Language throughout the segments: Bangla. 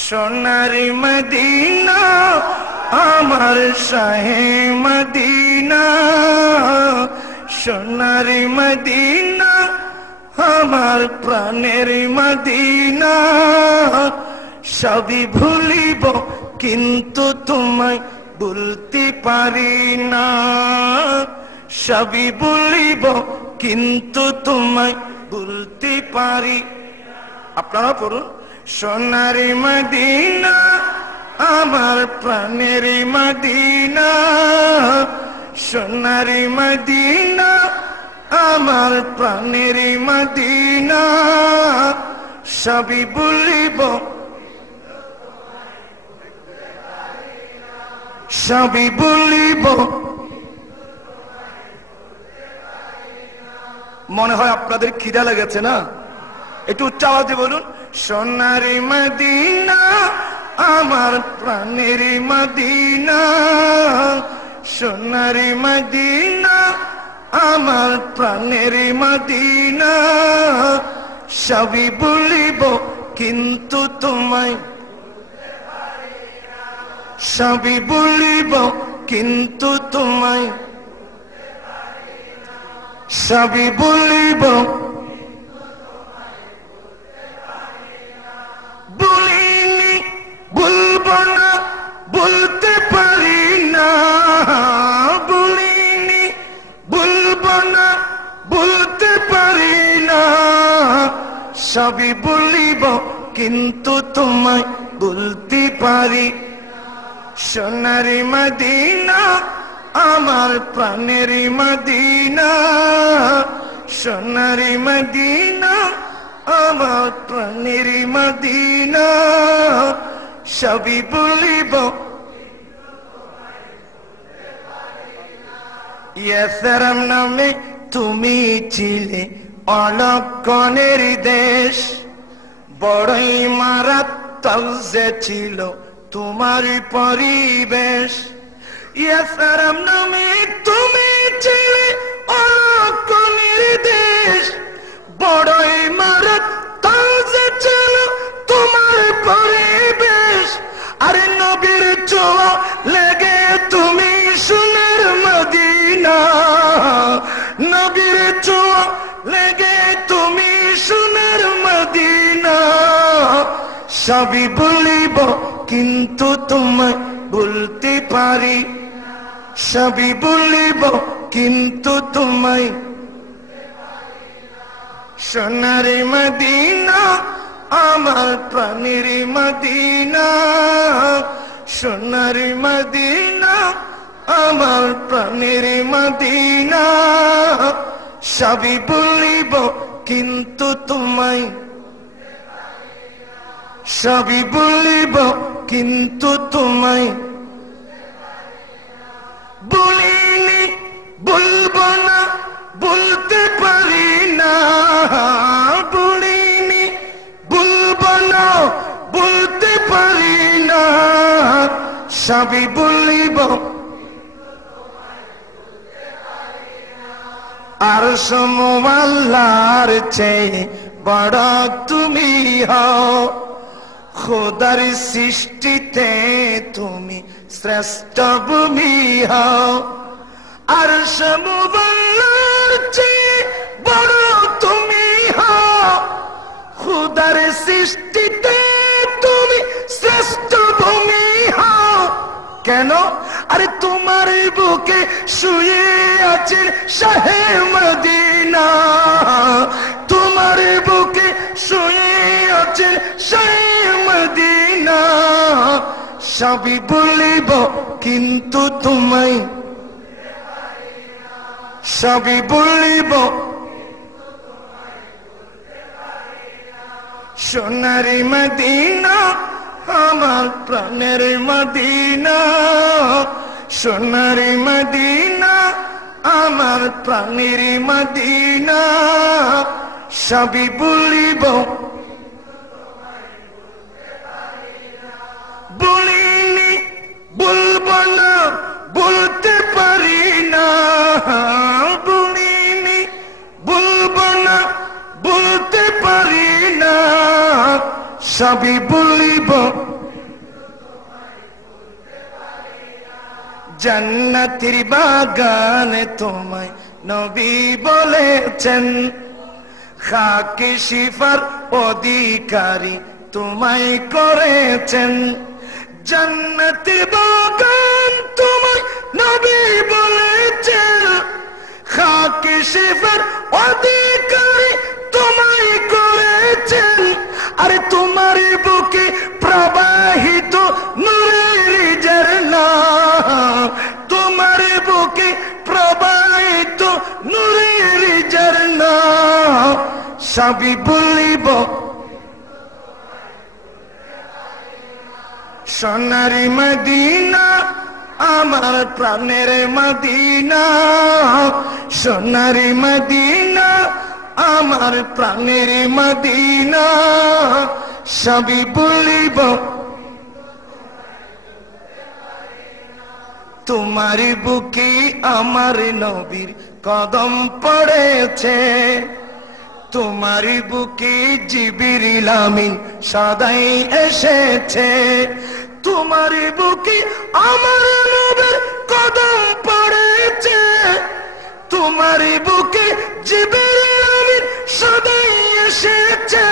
সোনারি মদিনা আমার শাহে মদিনা, সোনারি মদিনা আমার প্রাণের মদিনা। সবই ভুলিব কিন্তু তোমায় ভুলতে পারি না, সবই ভুলিব কিন্তু তোমায় ভুলতে পারি। আপনারা পড়ুন, সোনারি মদিনা আমার প্রাণের মদিনা, সোনারি মদিনা আমার প্রাণের মদিনা। সবই ভুলিব সবই ভুলিব। মনে হয় আপনাদের খিদা লেগেছে না? একটু উচ্চ আওয়াজে বলুন, সোনারি মদিনা আমার প্রাণের মদিনা, সোনারি মদিনা আমার প্রাণের মদিনা। সবই ভুলিব কিন্তু তোমায়, সবই ভুলিব কিন্তু তোমায়, সবই ভুলিব। ভুলিনি ভুলব না, ভুলতে পারি না, ভুলিনি ভুলব না, ভুলতে পারি না। সবই ভুলিব কিন্তু তোমায় ভুলতে পারি। সোনারি মদিনা আমার প্রাণের মদিনা, সোনারি মদিনা আমার প্রাণের মদিনা। সবই ভুলিব। ইয়াসরাম নামে তুমি ছিলে অলক্ষণের দেশ, বড়ই মারাত্মক যে ছিল তোমার পরিবেশ। ইয়াসরাম নামে তুমি ছিলে অলক্ষণের দেশ, বড়ই মারাত্মক যে ছিল তোমার পরিবেশ। আরে নবীর ছোঁয়া লেগে তুমি সোনার মদিনা, নবীর ছোঁয়া লেগে তুমি সোনার মদিনা। সবই ভুলিব কিন্তু তোমায় ভুলতে পারি, সবই ভুলিব কিন্তু তোমায়। সোনারি মদিনা আমার প্রাণের মদিনা, সোনারি মদিনা আমার প্রাণের মদিনা। সবই ভুলিব কিন্তু তোমায়, সবই ভুলিব কিন্তু তোমায়। ভুলিনি ভুলব না, ভুলতে পারি না, ভুলিনি ভুলব না, ভুলতে পারি না। সবই ভুলিব। আরশ মুআল্লার চেয়ে বড় তুমি হও, খোদার সৃষ্টিতে তুমি শ্রেষ্ঠ ভূমি হও। আরশ মুআল্লার চেয়ে বড় তুমি হও, খোদার সৃষ্টিতে তুমি শ্রেষ্ঠ ভূমি হও। কেন? আরে তোমার বুকে শুয়ে আছেন শাহে মদিনা, তোমার বুকে শুয়ে আছেন শাহে মদিনা। সবই ভুলিব কিন্তু তোমায়, সবই ভুলিব। সোনারি মদিনা আমার প্রাণের মদিনা, সোনারি মদিনা আমার প্রাণের মদিনা। সবই ভুলিব। ভুলিনি ভুলব না, ভুলতে পারি না, ভুলিনি ভুলব না, ভুলতে পারি না। সবই ভুলিব। জান্নাতের বাগানে তোমায় নবী বলেছেন, খাকে শিফার অধিকারী তোমায় করেছেন। জান্নাতের বাগান তোমায় নবী বলেছেন, খাকে শিফার অধিকারী তোমায় করেছেন। আরে তোমার বুকে প্রবাহিত নূরের ঝরনা, তোমার বুকে প্রবাহিত নূরের ঝরনা, সবই বলিব সোনার মদিনা, আমার প্রাণের মদিনা, সোনার মদিনা, আমার প্রাণের মদিনা, সবই বলিব তোমার বুকে আমার নবীর কদম পড়েছে, তোমার বুকে জিবরিল আমিন সদাই এসেছে। তোমার বুকে আমার নবীর কদম পড়েছে, তোমার বুকে জিবরিল আমিন সদাই এসেছে।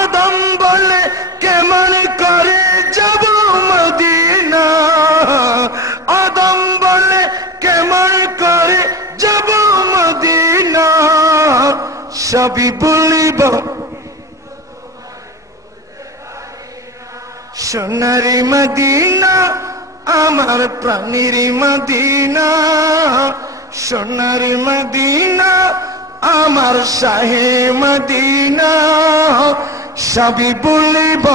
আদম বলে কেমন করে যাব মদিনা, আদম বলে কেমন করে যাব মদিনা, সবই বলিব সোনার মদিনা, আমার প্রাণের মদিনা, সোনার মদিনা, আমার শাহে মদিনা, সবই বলিব